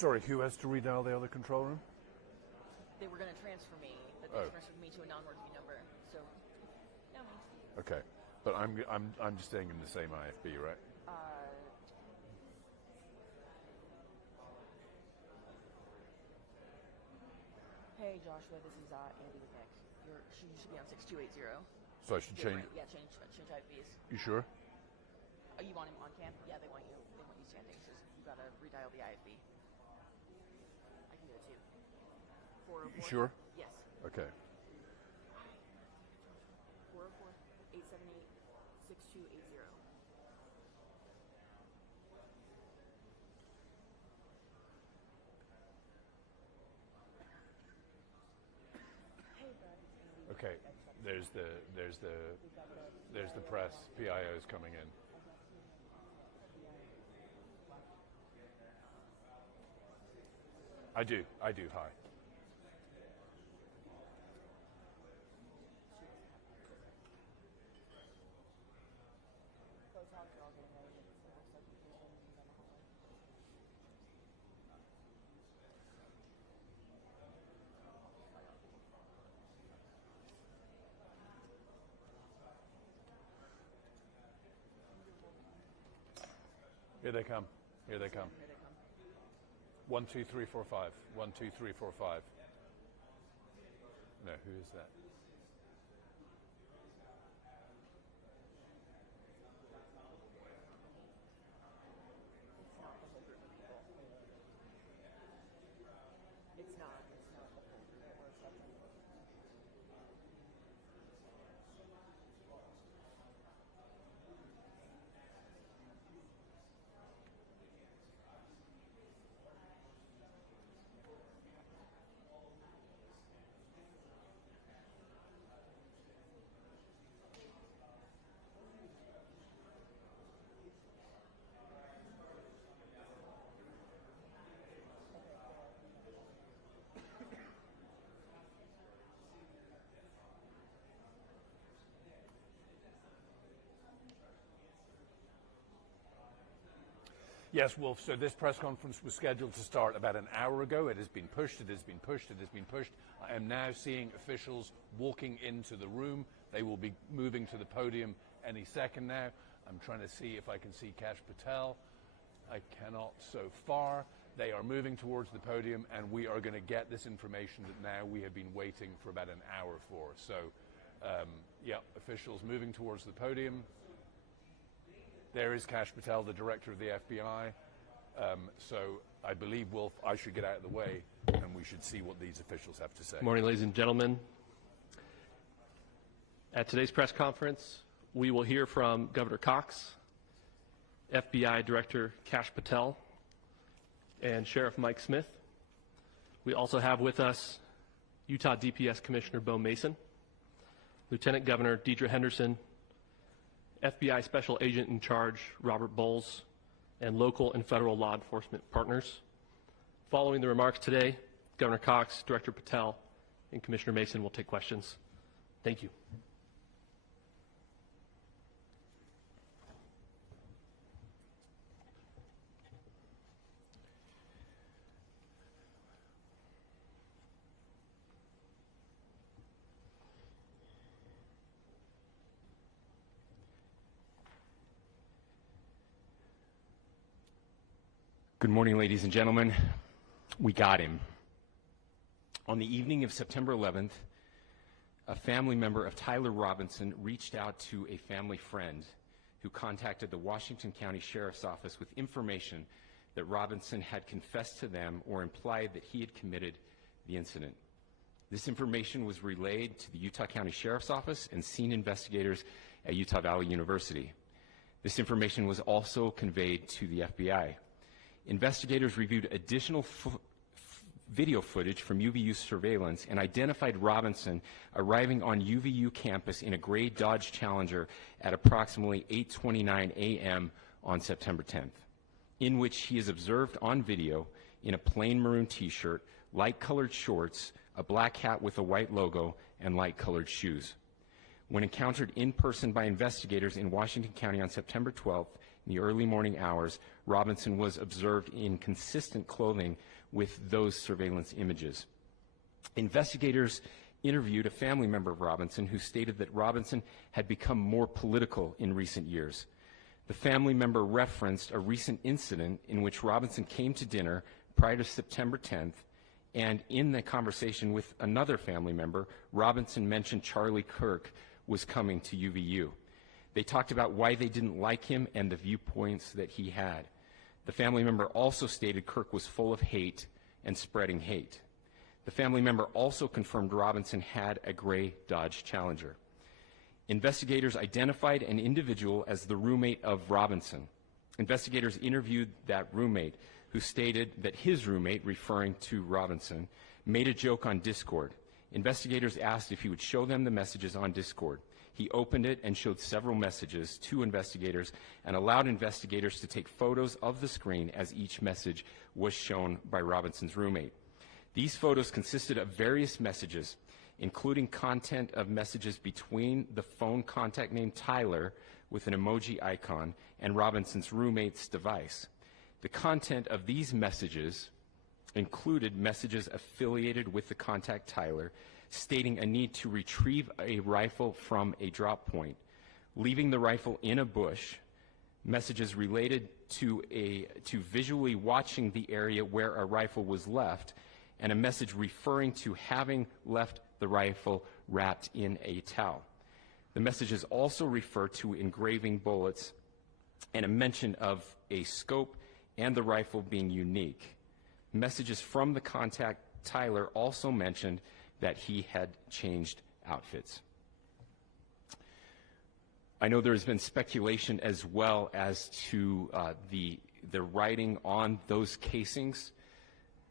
Sorry, who has to redial the other control room? They were going to transfer me, but they transferred me to a non-working number. So, no. Okay, but I'm just staying in the same IFB, right? Hey Joshua, this is Andy with Nick. You should be on 6280. So I should change. Yeah, change IFBs. You sure? You want him on camp? Yeah, they want you standing. So you gotta redial the IFB. I can do it too. 404. You sure? Yes. Okay. 404-878-6280. Okay. There's the press. PIO's coming in. I do. Hi. Here they come. 1, 2, 3, 4, 5. 1, 2, 3, 4, 5. No, who is that? It's not the whole group that we're accepting. Yes, Wolf. So this press conference was scheduled to start about an hour ago. It has been pushed. I am now seeing officials walking into the room. They will be moving to the podium any second now. I'm trying to see if I can see Kash Patel. I cannot so far. They are moving towards the podium, and we are going to get this information that now we have been waiting for about an hour for. So, officials moving towards the podium. There is Kash Patel, the director of the FBI. So I believe, Wolf, I should get out of the way, and we should see what these officials have to say. Good morning, ladies and gentlemen. At today's press conference, we will hear from Governor Cox, FBI Director Kash Patel, and Sheriff Mike Smith. We also have with us Utah DPS Commissioner Bo Mason, Lieutenant Governor Deidre Henderson, FBI Special Agent in Charge Robert Bowles, and local and federal law enforcement partners. Following the remarks today, Governor Cox, Director Patel, and Commissioner Mason will take questions. Thank you. Good morning, ladies and gentlemen. We got him. On the evening of September 11th, a family member of Tyler Robinson reached out to a family friend who contacted the Washington County Sheriff's Office with information that Robinson had confessed to them or implied that he had committed the incident. This information was relayed to the Utah County Sheriff's Office and scene investigators at Utah Valley University. This information was also conveyed to the FBI. Investigators reviewed additional video footage from UVU surveillance and identified Robinson arriving on UVU campus in a gray Dodge Challenger at approximately 8:29 a.m. on September 10th, in which he is observed on video in a plain maroon t-shirt, light-colored shorts, a black hat with a white logo, and light-colored shoes. When encountered in person by investigators in Washington County on September 12th, in the early morning hours, Robinson was observed in consistent clothing with those surveillance images. Investigators interviewed a family member of Robinson who stated that Robinson had become more political in recent years. The family member referenced a recent incident in which Robinson came to dinner prior to September 10th, and in the conversation with another family member, Robinson mentioned Charlie Kirk was coming to UVU. They talked about why they didn't like him and the viewpoints that he had. The family member also stated Kirk was full of hate and spreading hate. The family member also confirmed Robinson had a gray Dodge Challenger. Investigators identified an individual as the roommate of Robinson. Investigators interviewed that roommate, who stated that his roommate, referring to Robinson, made a joke on Discord. Investigators asked if he would show them the messages on Discord. He opened it and showed several messages to investigators and allowed investigators to take photos of the screen as each message was shown by Robinson's roommate. These photos consisted of various messages, including content of messages between the phone contact named Tyler with an emoji icon and Robinson's roommate's device. The content of these messages included messages affiliated with the contact Tyler, stating a need to retrieve a rifle from a drop point, leaving the rifle in a bush, messages related to visually watching the area where a rifle was left, and a message referring to having left the rifle wrapped in a towel. The messages also refer to engraving bullets and a mention of a scope and the rifle being unique. Messages from the contact Tyler also mentioned that he had changed outfits. I know there's been speculation as well as to the writing on those casings,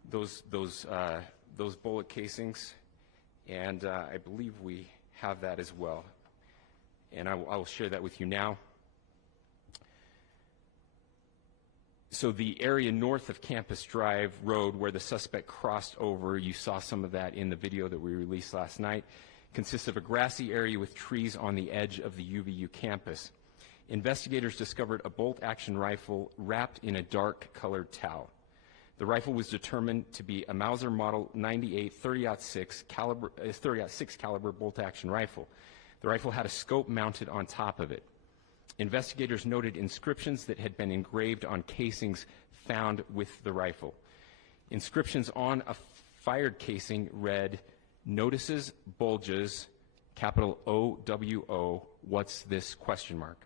those bullet casings, and I believe we have that as well. And I will share that with you now. So the area north of Campus Drive Road where the suspect crossed over, you saw some of that in the video that we released last night, consists of a grassy area with trees on the edge of the UVU campus. Investigators discovered a bolt-action rifle wrapped in a dark-colored towel. The rifle was determined to be a Mauser Model 98 30-06 caliber bolt-action rifle. The rifle had a scope mounted on top of it. Investigators noted inscriptions that had been engraved on casings found with the rifle. Inscriptions on a fired casing read, "Notices, bulges, capital O-W-O, what's this, question mark."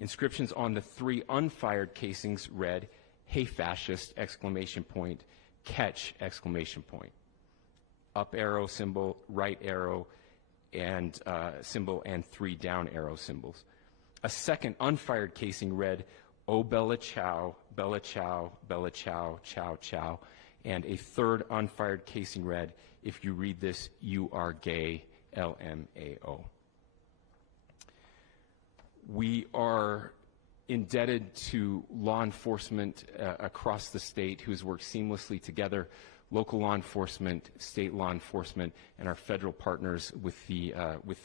Inscriptions on the 3 unfired casings read, "Hey fascist, exclamation point, catch, exclamation point." Up arrow symbol, right arrow and symbol, and 3 down arrow symbols. A second unfired casing read, "Oh Bella Chow, Bella Chow, Bella Chow, Chow Chow." And a third unfired casing read, "If you read this, you are gay, LMAO." We are indebted to law enforcement across the state who has worked seamlessly together, local law enforcement, state law enforcement, and our federal partners with the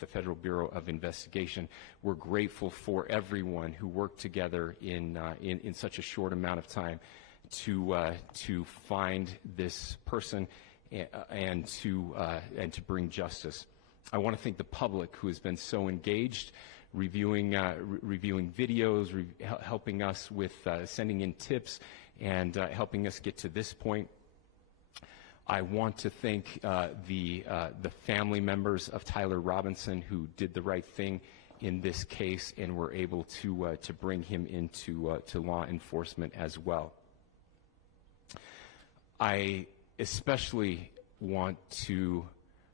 Federal Bureau of Investigation. We're grateful for everyone who worked together in such a short amount of time to find this person and to bring justice. I want to thank the public who has been so engaged, reviewing videos, helping us with sending in tips, and helping us get to this point. I want to thank the family members of Tyler Robinson who did the right thing in this case and were able to bring him into to law enforcement as well. I especially want to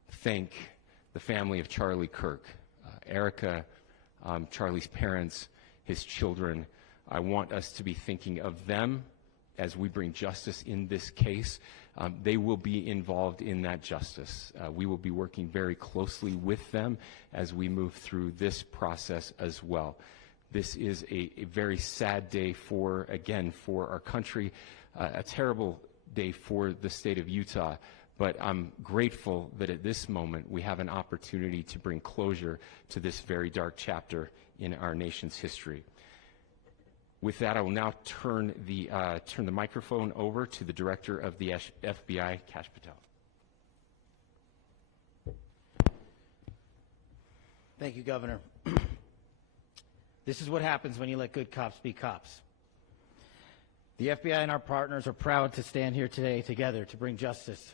thank the family of Charlie Kirk, Erica, Charlie's parents, his children. I want us to be thinking of them as we bring justice in this case. They will be involved in that justice. We will be working very closely with them as we move through this process as well. This is a very sad day for our country, a terrible day for the state of Utah, but I'm grateful that at this moment we have an opportunity to bring closure to this very dark chapter in our nation's history. With that, I will now turn the microphone over to the Director of the FBI, Kash Patel. Thank you, Governor. This is what happens when you let good cops be cops. The FBI and our partners are proud to stand here today together to bring justice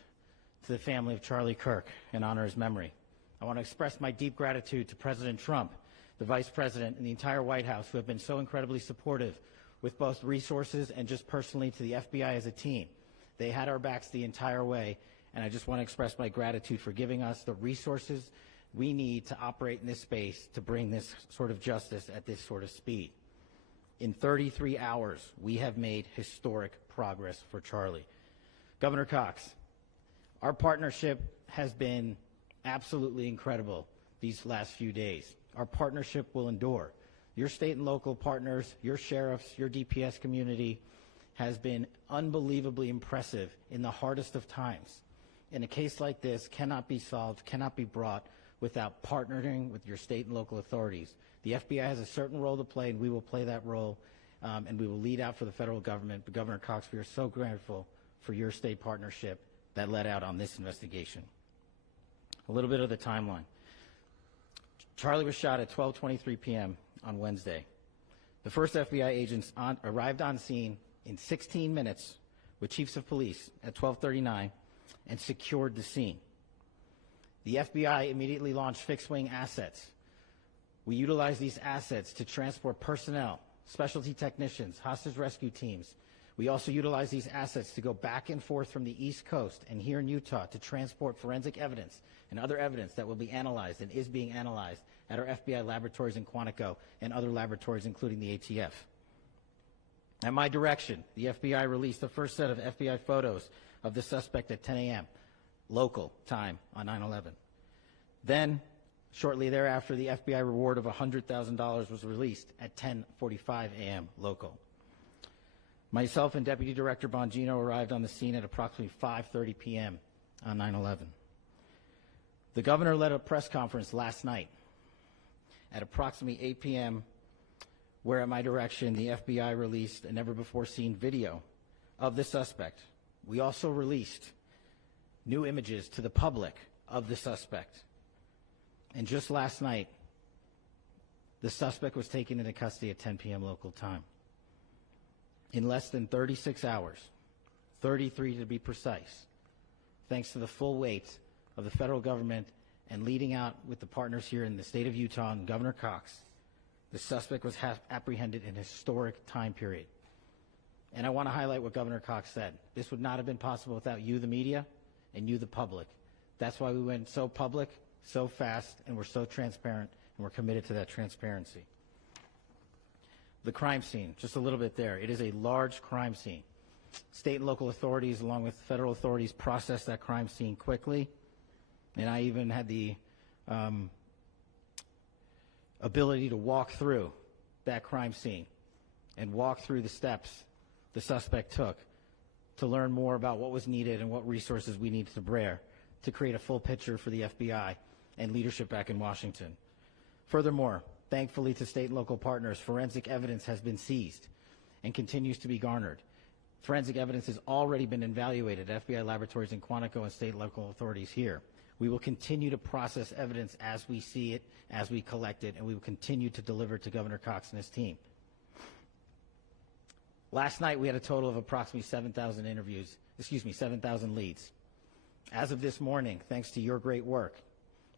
to the family of Charlie Kirk and honor his memory. I want to express my deep gratitude to President Trump, the Vice President, and the entire White House who have been so incredibly supportive with both resources and just personally to the FBI as a team. They had our backs the entire way, and I just want to express my gratitude for giving us the resources we need to operate in this space to bring this sort of justice at this sort of speed. In 33 hours, we have made historic progress for Charlie. Governor Cox, our partnership has been absolutely incredible these last few days. Our partnership will endure. Your state and local partners, your sheriffs, your DPS community has been unbelievably impressive in the hardest of times. And a case like this cannot be solved, cannot be brought without partnering with your state and local authorities. The FBI has a certain role to play, and we will play that role, and we will lead out for the federal government. But Governor Cox, we are so grateful for your state partnership that led out on this investigation. A little bit of the timeline. Charlie was shot at 12:23 p.m. on Wednesday. The first FBI agents arrived on scene in 16 minutes with chiefs of police at 12:39 and secured the scene. The FBI immediately launched fixed-wing assets. We utilized these assets to transport personnel, specialty technicians, hostage rescue teams. We also utilized these assets to go back and forth from the East Coast and here in Utah to transport forensic evidence and other evidence that will be analyzed and is being analyzed at our FBI laboratories in Quantico and other laboratories, including the ATF. At my direction, the FBI released the first set of FBI photos of the suspect at 10 a.m. local time on 9/11. Then, shortly thereafter, the FBI reward of $100,000 was released at 10:45 a.m. local. Myself and Deputy Director Bongino arrived on the scene at approximately 5:30 p.m. on 9/11. The governor led a press conference last night at approximately 8 p.m., where at my direction, the FBI released a never-before-seen video of the suspect. We also released new images to the public of the suspect. And just last night, the suspect was taken into custody at 10 p.m. local time. In less than 36 hours, 33 to be precise, thanks to the full weight of the federal government and leading out with the partners here in the state of Utah and Governor Cox, the suspect was apprehended in a historic time period. And I want to highlight what Governor Cox said. This would not have been possible without you, the media, and you, the public. That's why we went so public, so fast, and we're so transparent, and we're committed to that transparency. The crime scene, just a little bit there. It is a large crime scene. State and local authorities, along with federal authorities, processed that crime scene quickly. And I even had the ability to walk through that crime scene and walk through the steps the suspect took to learn more about what was needed and what resources we needed to bear to create a full picture for the FBI and leadership back in Washington. Furthermore, thankfully to state and local partners, forensic evidence has been seized and continues to be garnered. Forensic evidence has already been evaluated at FBI laboratories in Quantico and state and local authorities here. We will continue to process evidence as we see it, as we collect it, and we will continue to deliver to Governor Cox and his team. Last night, we had a total of approximately 7,000 leads. As of this morning, thanks to your great work,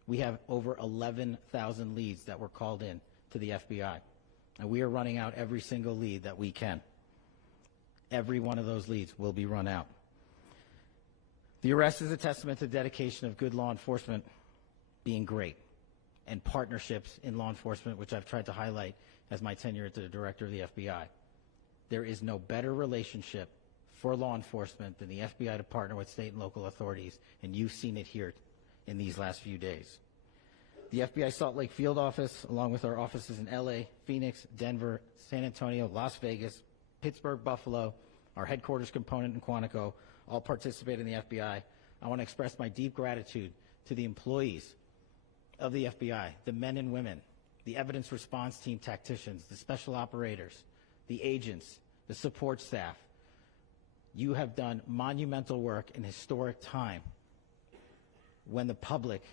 we have over 11,000 leads that were called in to the FBI. And we are running out every single lead that we can. Every one of those leads will be run out. The arrest is a testament to the dedication of good law enforcement being great and partnerships in law enforcement, which I've tried to highlight as my tenure as the director of the FBI. There is no better relationship for law enforcement than the FBI to partner with state and local authorities, and you've seen it here in these last few days. The FBI Salt Lake Field Office, along with our offices in LA, Phoenix, Denver, San Antonio, Las Vegas, Pittsburgh, Buffalo, our headquarters component in Quantico, all participate in the FBI. I want to express my deep gratitude to the employees of the FBI, the men and women, the evidence response team tacticians, the special operators, the agents, the support staff. You have done monumental work in historic time when the public,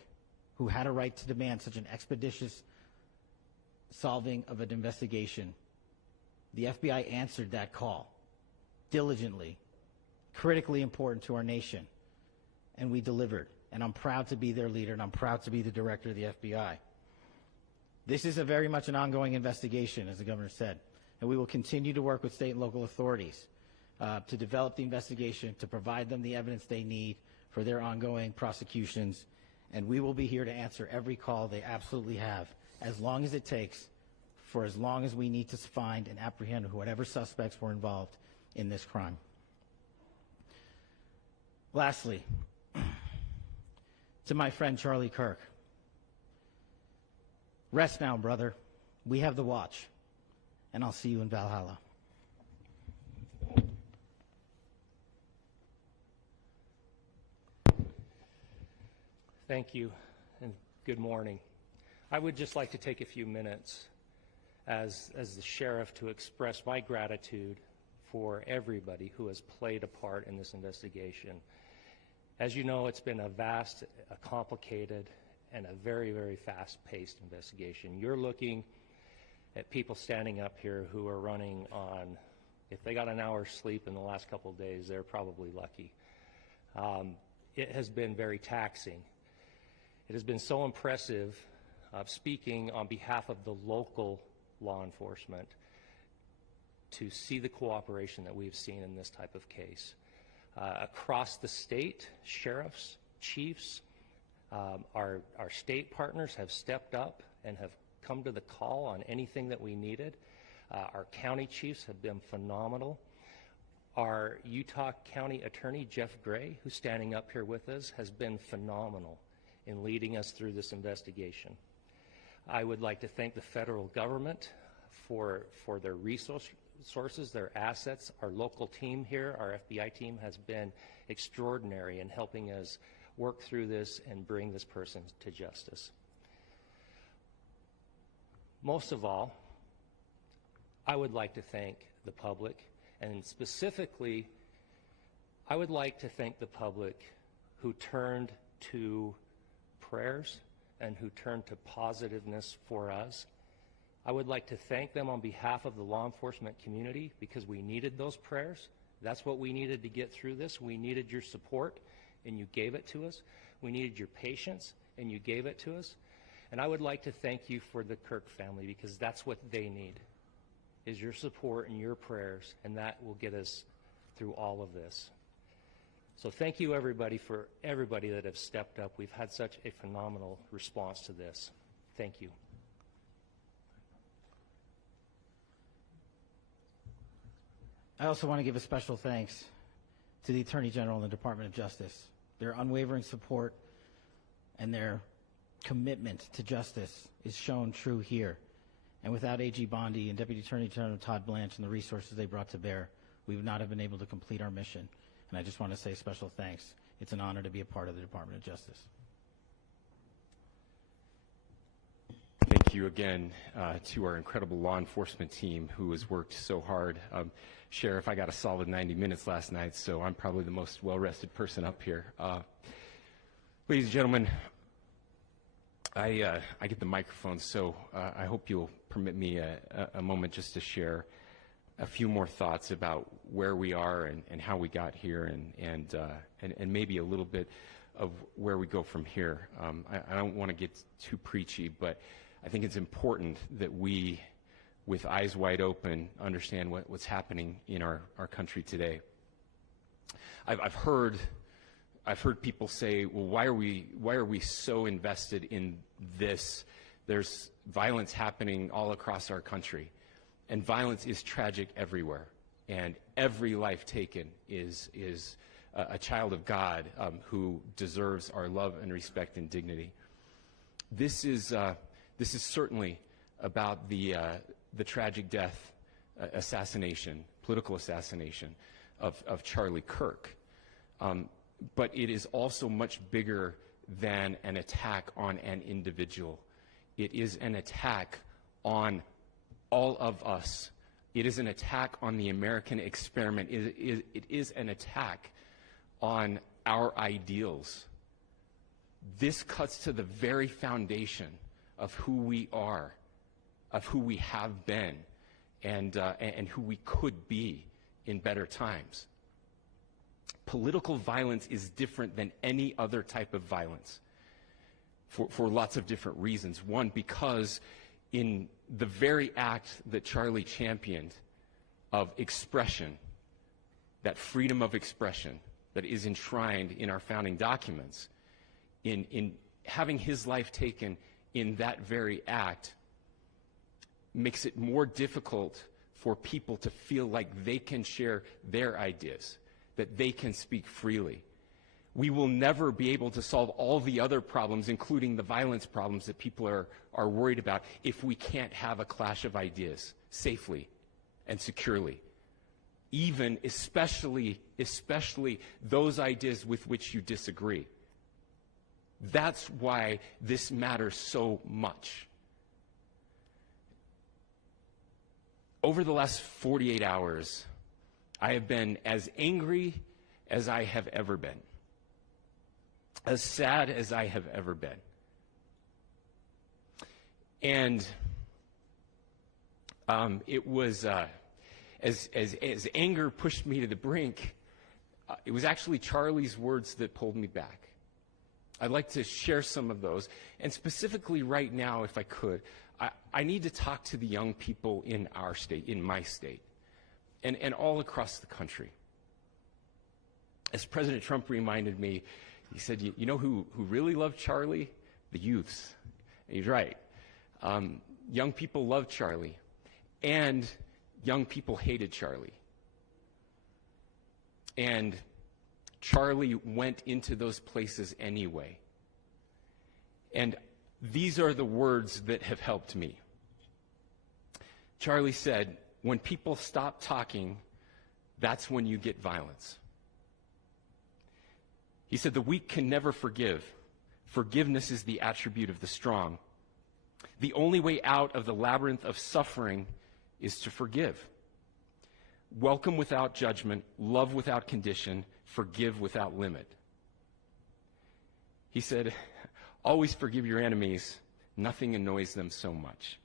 who had a right to demand such an expeditious solving of an investigation, the FBI answered that call diligently, critically important to our nation, and we delivered. And I'm proud to be their leader, and I'm proud to be the director of the FBI. This is a very much an ongoing investigation, as the governor said, and we will continue to work with state and local authorities to develop the investigation, to provide them the evidence they need for their ongoing prosecutions, and we will be here to answer every call they absolutely have, as long as it takes, for as long as we need to find and apprehend whatever suspects were involved in this crime. Lastly, to my friend Charlie Kirk, rest now, brother. We have the watch, and I'll see you in Valhalla. Thank you, and good morning. I would just like to take a few minutes as the sheriff to express my gratitude for everybody who has played a part in this investigation. As you know, it's been a vast, a complicated, and a very, very fast-paced investigation. You're looking at people standing up here who are running on, if they got an hour's sleep in the last couple of days, they're probably lucky. It has been very taxing. It has been so impressive, speaking on behalf of the local law enforcement, to see the cooperation that we've seen in this type of case. Across the state, sheriffs, chiefs, our state partners have stepped up and have come to the call on anything that we needed. Our county chiefs have been phenomenal. Our Utah County Attorney, Jeff Gray, who's standing up here with us, has been phenomenal in leading us through this investigation. I would like to thank the federal government for their resources, their assets. Our local team here, our FBI team, has been extraordinary in helping us work through this and bring this person to justice. Most of all, I would like to thank the public, and specifically, I would like to thank the public who turned to prayers and who turned to positiveness for us. I would like to thank them on behalf of the law enforcement community, because we needed those prayers. That's what we needed to get through this. We needed your support, and you gave it to us. We needed your patience, and you gave it to us. And I would like to thank you for the Kirk family, because that's what they need, is your support and your prayers, and that will get us through all of this. So thank you, everybody, for everybody that have stepped up. We've had such a phenomenal response to this. Thank you. I also want to give a special thanks to the Attorney General and the Department of Justice. Their unwavering support and their commitment to justice is shown true here. And without AG Bondi and Deputy Attorney General Todd Blanche and the resources they brought to bear, we would not have been able to complete our mission. And I just want to say special thanks. It's an honor to be a part of the Department of Justice. Thank you again to our incredible law enforcement team who has worked so hard. Sheriff, I got a solid 90 minutes last night, so I'm probably the most well-rested person up here. Ladies and gentlemen, I get the microphone, so I hope you'll permit me a moment just to share a few more thoughts about where we are and how we got here, and maybe a little bit of where we go from here. I don't want to get too preachy, but I think it's important that we, with eyes wide open, understand what's happening in our country today. I've heard people say, well, why are we so invested in this? There's violence happening all across our country, and violence is tragic everywhere, and every life taken is a child of God who deserves our love and respect and dignity. This is certainly about the tragic death, political assassination of Charlie Kirk. But it is also much bigger than an attack on an individual. It is an attack on all of us It is an attack on the American experiment. It is an attack on our ideals. This cuts to the very foundation of who we are, of who we have been, and who we could be in better times. Political violence is different than any other type of violence for lots of different reasons. One, because in the very act that Charlie championed of expression, that freedom of expression that is enshrined in our founding documents, in having his life taken in that very act, makes it more difficult for people to feel like they can share their ideas, that they can speak freely. We will never be able to solve all the other problems, including the violence problems that people are worried about, if we can't have a clash of ideas safely and securely. Even, especially those ideas with which you disagree. That's why this matters so much. Over the last 48 hours, I have been as angry as I have ever been, as sad as I have ever been. And it was, as anger pushed me to the brink, it was actually Charlie's words that pulled me back. I'd like to share some of those. And specifically right now, if I could, I need to talk to the young people in our state, in my state, and all across the country. As President Trump reminded me, he said, you know who really loved Charlie? The youths. And he's right. Young people loved Charlie, and young people hated Charlie. And Charlie went into those places anyway. And these are the words that have helped me. Charlie said, when people stop talking, that's when you get violence. He said, the weak can never forgive. Forgiveness is the attribute of the strong. The only way out of the labyrinth of suffering is to forgive. Welcome without judgment, love without condition, forgive without limit. He said, always forgive your enemies. Nothing annoys them so much.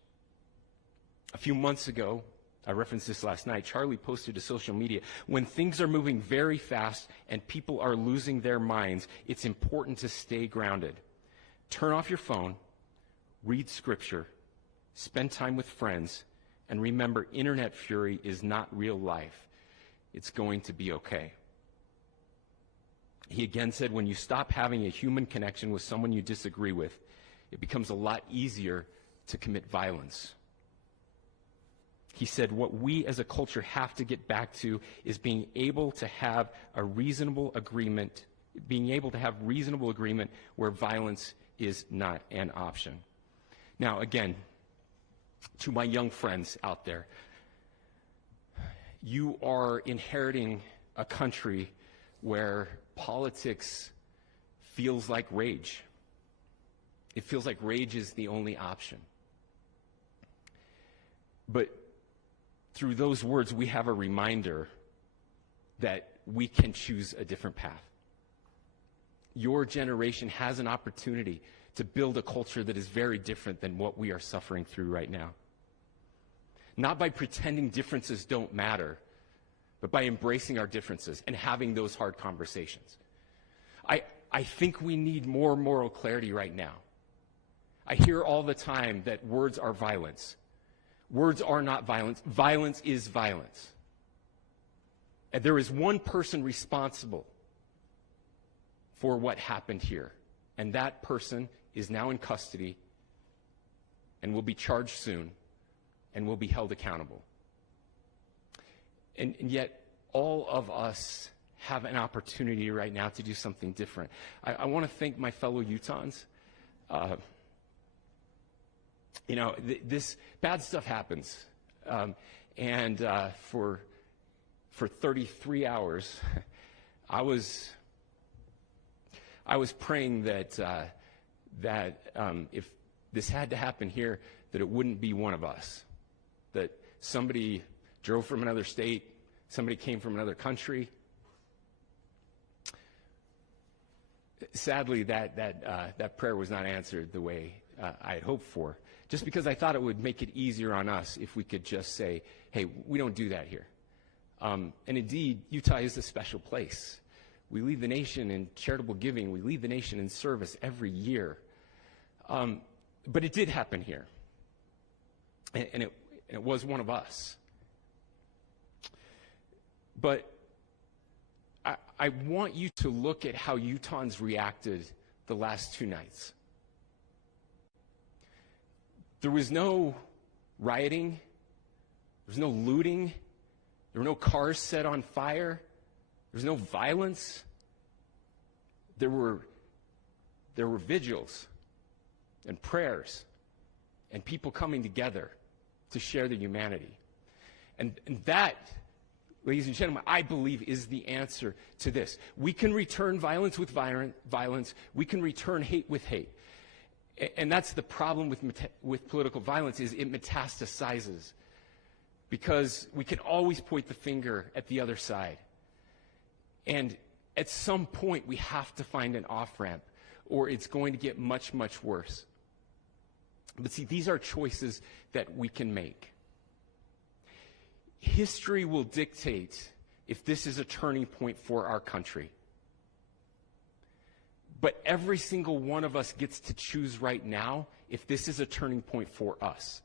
A few months ago, I referenced this last night, Charlie posted to social media, when things are moving very fast and people are losing their minds, it's important to stay grounded. Turn off your phone, read scripture, spend time with friends, and remember, internet fury is not real life. It's going to be okay. He again said, when you stop having a human connection with someone you disagree with, it becomes a lot easier to commit violence. He said, what we as a culture have to get back to is being able to have a reasonable agreement, where violence is not an option. Now, again, to my young friends out there, you are inheriting a country where politics feels like rage. It feels like rage is the only option. But through those words, we have a reminder that we can choose a different path. Your generation has an opportunity to build a culture that is very different than what we are suffering through right now. Not by pretending differences don't matter, but by embracing our differences and having those hard conversations. I think we need more moral clarity right now. I hear all the time that words are violence. Words are not violence. Violence is violence. And there is one person responsible for what happened here. And that person is now in custody and will be charged soon and will be held accountable. And yet, all of us have an opportunity right now to do something different. I want to thank my fellow Utahns. This bad stuff happens. For 33 hours, I was praying that if this had to happen here, that it wouldn't be one of us, that somebody drove from another state, somebody came from another country. Sadly, that prayer was not answered the way I had hoped for, just because I thought it would make it easier on us if we could just say, hey, we don't do that here. And indeed, Utah is a special place. We lead the nation in charitable giving. We lead the nation in service every year. But it did happen here. And it was one of us. But I want you to look at how Utahns reacted the last 2 nights. There was no rioting. There was no looting. There were no cars set on fire. There was no violence. There were vigils and prayers and people coming together to share their humanity. And that, ladies and gentlemen, I believe is the answer to this. We can return violence with violence. We can return hate with hate. And that's the problem with political violence, is it metastasizes. Because we can always point the finger at the other side. And at some point, we have to find an off-ramp, or it's going to get much, much worse. But see, these are choices that we can make. History will dictate if this is a turning point for our country. But every single one of us gets to choose right now if this is a turning point for us.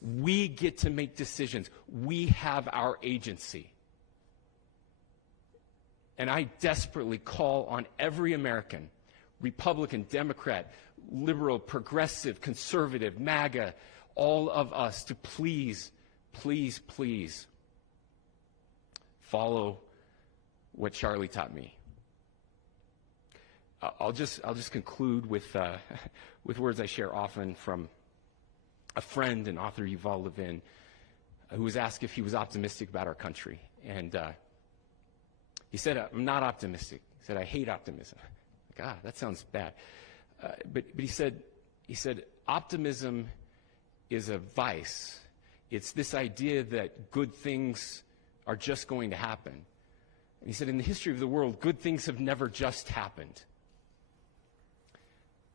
We get to make decisions. We have our agency. And I desperately call on every American, Republican, Democrat, liberal, progressive, conservative, MAGA, all of us to please, please, please follow what Charlie taught me. I'll just conclude with words I share often from a friend and author, Yuval Levin, who was asked if he was optimistic about our country. And he said, I'm not optimistic. He said, I hate optimism. Like, that sounds bad. But he said, optimism is a vice. It's this idea that good things are just going to happen. And he said, in the history of the world, good things have never just happened.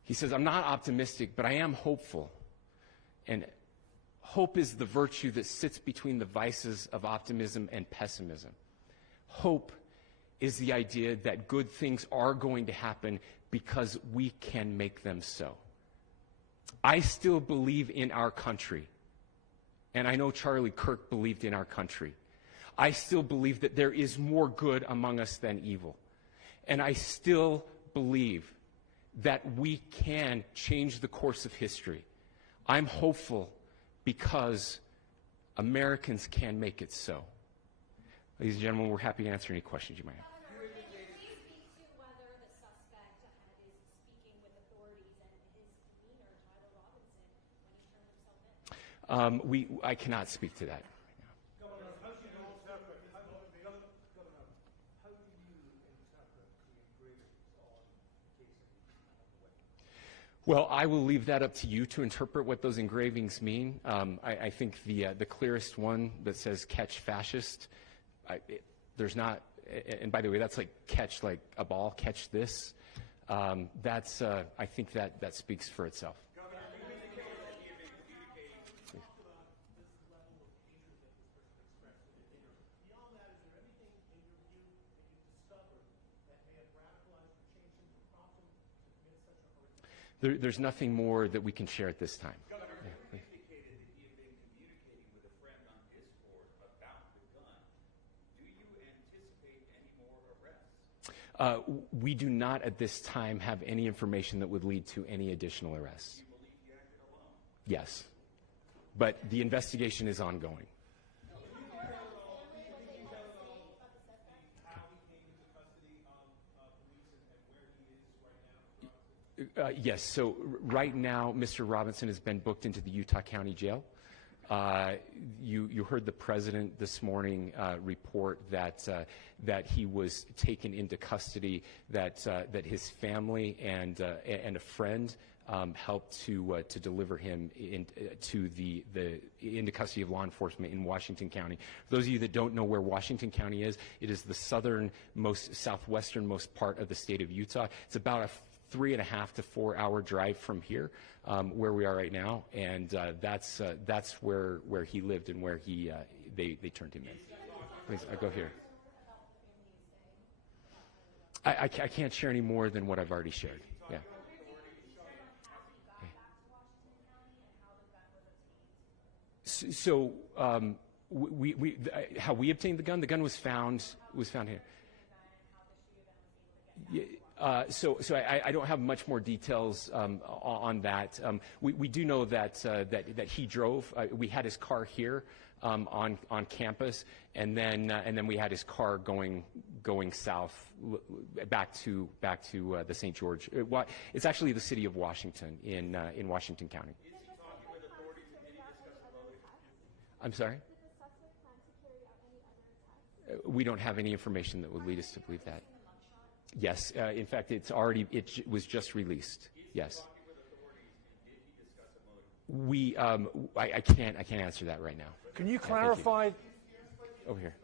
He says, I'm not optimistic, but I am hopeful. And hope is the virtue that sits between the vices of optimism and pessimism. Hope is the idea that good things are going to happen because we can make them so. I still believe in our country. And I know Charlie Kirk believed in our country. I still believe that there is more good among us than evil. And I still believe that we can change the course of history. I'm hopeful because Americans can make it so. Ladies and gentlemen, we're happy to answer any questions you might have. Governor, can you please speak to whether the suspect is speaking with authorities and his demeanor, Tyler Robinson, when he turned himself in? I cannot speak to that. Governor, how do you interpret the engravings on the case? Well, I will leave that up to you to interpret what those engravings mean. I think the clearest one that says "catch fascist," there's not, and by the way, that's like catch like a ball, catch this. That's I think that speaks for itself. Governor, you indicated that he had been communicating. Talk about this level of hatred that this person expressed in the dinner. Beyond that, is there anything in your view that you've discovered that may have radicalized or changed him to prompt him to commit such a horrific? There's nothing more that we can share at this time. Governor, you indicated that he had been communicating with a friend on Discord about the gun. Do you anticipate any more arrests? We do not at this time have any information that would lead to any additional arrests. Do you believe he acted alone? Yes. But the investigation is ongoing. How he came into custody of police and where he is right now? Yes, so right now, Mr. Robinson has been booked into the Utah County Jail. You heard the president this morning report that he was taken into custody, that his family and a friend helped to deliver him into custody of law enforcement in Washington County. For those of you that don't know where Washington County is, it is the southwesternmost part of the state of Utah. It's about a 3.5 to 4 hour drive from here, where we are right now, and that's where he lived and where they turned him in. Please, I go here. I can't share any more than what I've already shared. Yeah. So how we obtained the gun? The gun was found here. So I don't have much more details on that. We do know that he drove. We had his car here on campus, and then we had his car going south back to the St. George. It's actually the city of Washington in Washington County. Is he talking with authorities and did he discuss a motive? I'm sorry? Did the suspect plan to carry out any other attacks? We don't have any information that would lead us to believe that. Yes, in fact, it was just released. Yes. I can't answer that right now. Can you clarify? Over here.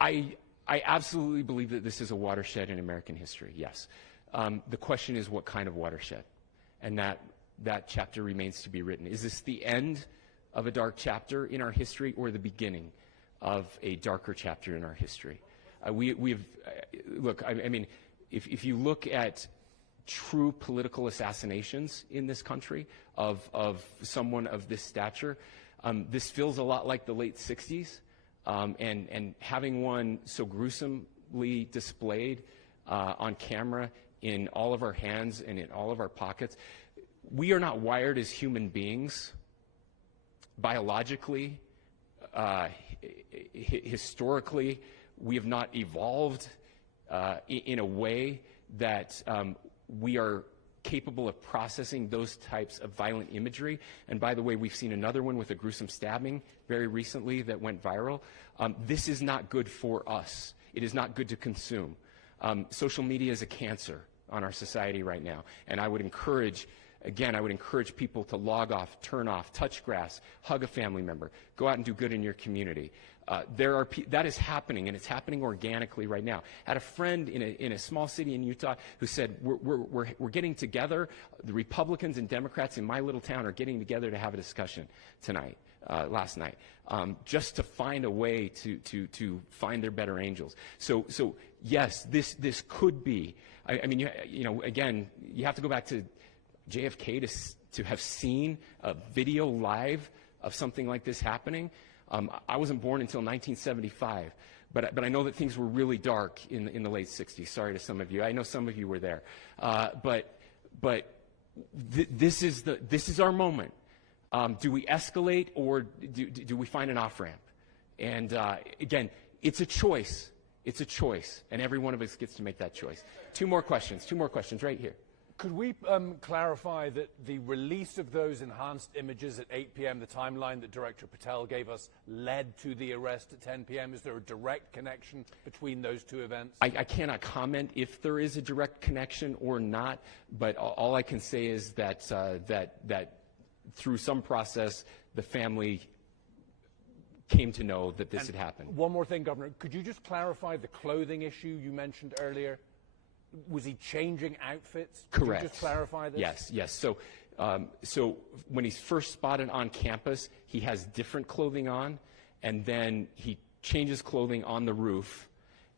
I absolutely believe that this is a watershed in American history. Yes. The question is, what kind of watershed? And that chapter remains to be written. Is this the end of a dark chapter in our history, or the beginning of a darker chapter in our history? Look, I mean, if you look at true political assassinations in this country of someone of this stature, this feels a lot like the late 60s, and having one so gruesomely displayed on camera in all of our hands and in all of our pockets. We are not wired as human beings biologically, historically. We have not evolved in a way that we are capable of processing those types of violent imagery. And by the way, we've seen another one with a gruesome stabbing very recently that went viral. This is not good for us. It is not good to consume. Social media is a cancer on our society right now. And I would encourage people to log off, turn off, touch grass, hug a family member, go out and do good in your community. That is happening, and it's happening organically right now. I had a friend in a small city in Utah who said, we're getting together, the Republicans and Democrats in my little town are getting together to have a discussion last night, just to find a way to find their better angels. So yes, this could be, I mean, again, you have to go back to JFK to have seen a video live of something like this happening. I wasn't born until 1975, but I know that things were really dark in the late 60s. Sorry to some of you. I know some of you were there. This is our moment. Do we escalate, or do we find an off-ramp? And again, it's a choice. It's a choice, and every one of us gets to make that choice. Two more questions right here. Could we clarify that the release of those enhanced images at 8 p.m., the timeline that Director Patel gave us, led to the arrest at 10 p.m.? Is there a direct connection between those two events? I cannot comment if there is a direct connection or not, but all I can say is that through some process, the family came to know that this had happened. One more thing, Governor. Could you just clarify the clothing issue you mentioned earlier? Was he changing outfits? Correct. Could you just clarify this? Yes. So when he's first spotted on campus, he has different clothing on, and then he changes clothing on the roof,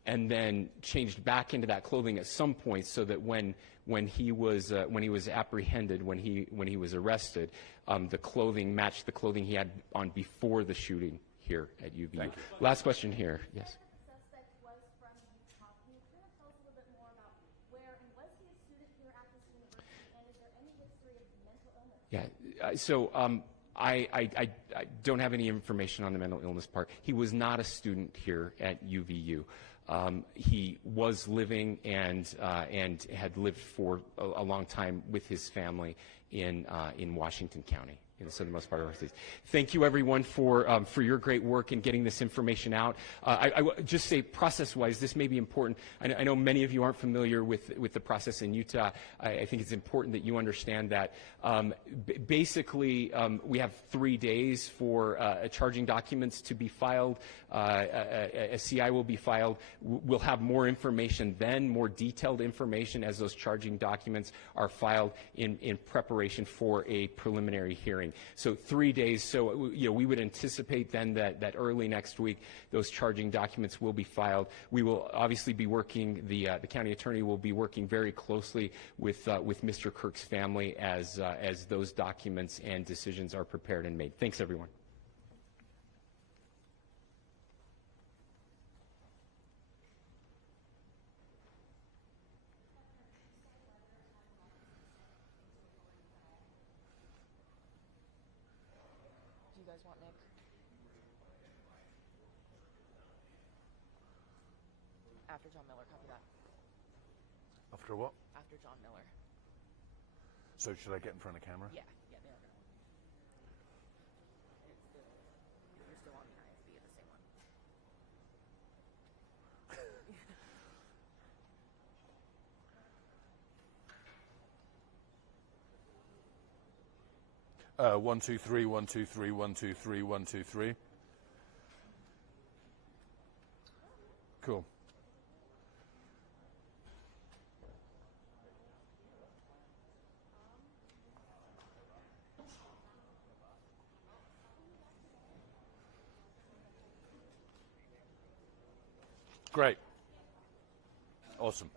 and then changed back into that clothing at some point, so that when he was apprehended, when he was arrested, the clothing matched the clothing he had on before the shooting here at UVU. Last question here. Yes. Yeah, so I don't have any information on the mental illness part. He was not a student here at UVU. He was living and had lived for a long time with his family in Washington County. in the southernmost part of our states. Thank you, everyone, for your great work in getting this information out. I would just say, process-wise, this may be important. I know many of you aren't familiar with the process in Utah. I think it's important that you understand that. Basically, we have 3 days for charging documents to be filed. A CI will be filed. We'll have more information then, more detailed information as those charging documents are filed in preparation for a preliminary hearing. So 3 days. So we would anticipate then that early next week those charging documents will be filed. We will obviously be working. The county attorney will be working very closely with Mr. Kirk's family as those documents and decisions are prepared and made. Thanks, everyone. Do you guys want Nick? After John Miller, copy that. After what? After John Miller. So should I get in front of camera? Yeah, they are going. If you're still on the IFB, the same one. 1 2 3 1 2 3 1 2 3 1 2 3. Cool. Great. Awesome.